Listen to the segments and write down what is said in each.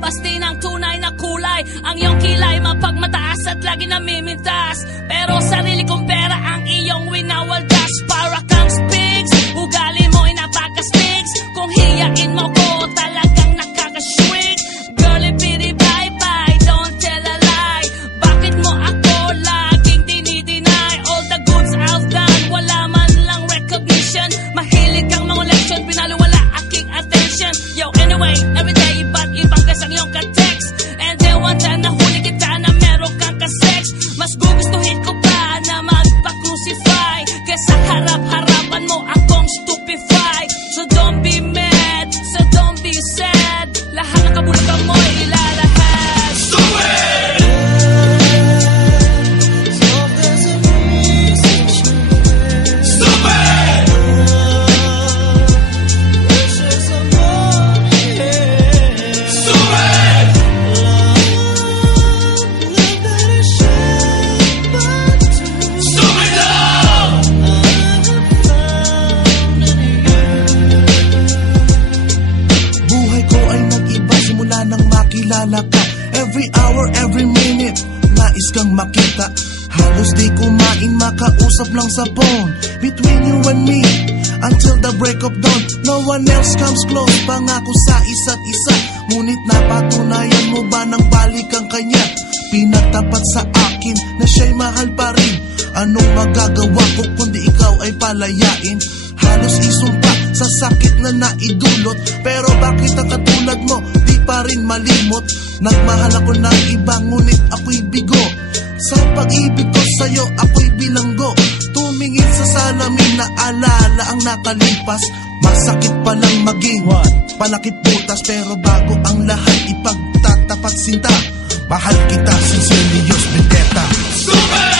basti ng tunay na kulay. Ang iyong kilay mapagmataas at lagi namimintas, pero sarili kong pera ang iyong winawaldas. Para kang spigs, ugali mo'y napaka-sticks. Kung hiyain mo ko, talagang nakakasweet. Girlie, pity, bye-bye, don't tell a lie. Bakit mo ako laging dinideny? All the goods I've done, wala man lang recognition. Mahilig kang mga leksyon, pinaliwala aking attention. Yo, anyway, everyday, iba't ibang gas ang iyong ka-text. And then one time, nahuli kita na meron kang ka-sex. Mas gugustuhin ko pa na magpa-crucify kesa harap-harapan mo akong stupefy. So don't be mad, so don't be sad. Lahat ng kabulukan mo'y ilalahad. Stupid! Every hour, every minute, nais kang makita. Halos di kumain, makausap lang sa phone. Between you and me, until the break of dawn. No one else comes close, pangako sa isa't isa. Ngunit napatunayan mo ba ng balik ang kanya? Pinagtapat sa akin na siya'y mahal pa rin. Anong magagawa ko kundi ikaw ay palayain? Halos isumpa sa sakit na naidulot, pero bakit ang katulad mo di pa rin malimot? Nagmahal ako ng iba, ngunit ako'y bigo. Sa pag-ibig ko sa'yo, ako'y bilanggo. Tumingin sa salamin na alala ang nakalipas. Masakit palang maging palakit butas, pero bago ang lahat ipagtatapat sinta. Mahal kita, sincerely yours, Vendetta. Stupid!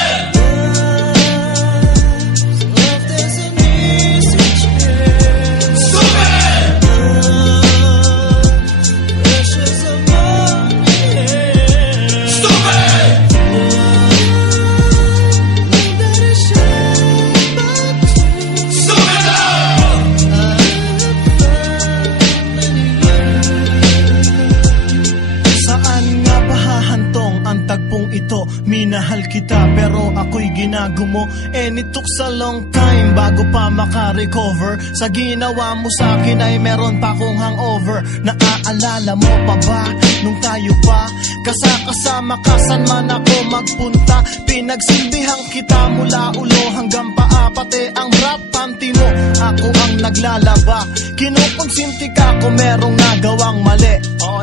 Minahal kita pero ako'y ginagumo. And it took a long time bago pa makarecover. Sa ginawa mo sa akin ay meron pa akong hangover. Naaalala mo pa ba nung tayo pa kasama ka saan man ako magpunta? Pinagsilbihan kita mula ulo hanggang paa, pati ang rap panty mo ako ang naglalaba. Kinukonsinti ka kung merong nagawang mali. Oo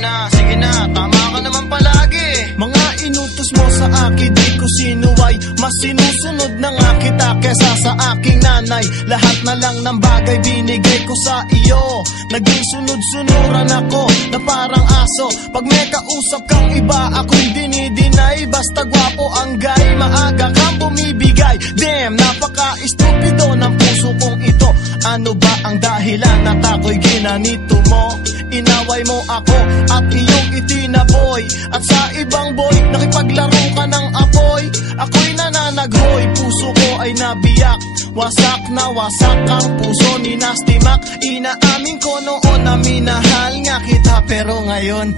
na, sige na, tama ka naman palagi. Mga inutos mo sa akin, di ko sinuway. Mas sinusunod na nga kita kesa sa aking nanay. Lahat na lang ng bagay binigay ko sa iyo. Naging sunod-sunuran ako na parang aso. Pag may kausap kang iba, ako'y dinidinay. Basta gwapo ang guy, maaga kang bumibigay. Damn, napaka-estupido ng puso kong ito. Ano ba ang dahilan at ako'y ginanito mo? Inaway mo ako at iyong itinaboy. At sa ibang boy, nakipaglaro ka ng apoy. Ako'y nananaghoy, puso ko ay nabiyak. Wasak na wasak ang puso ni Nasty Mac. Inaamin ko noon na minahal nga kita, pero ngayon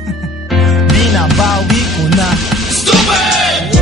binabawi ko na. Stupid!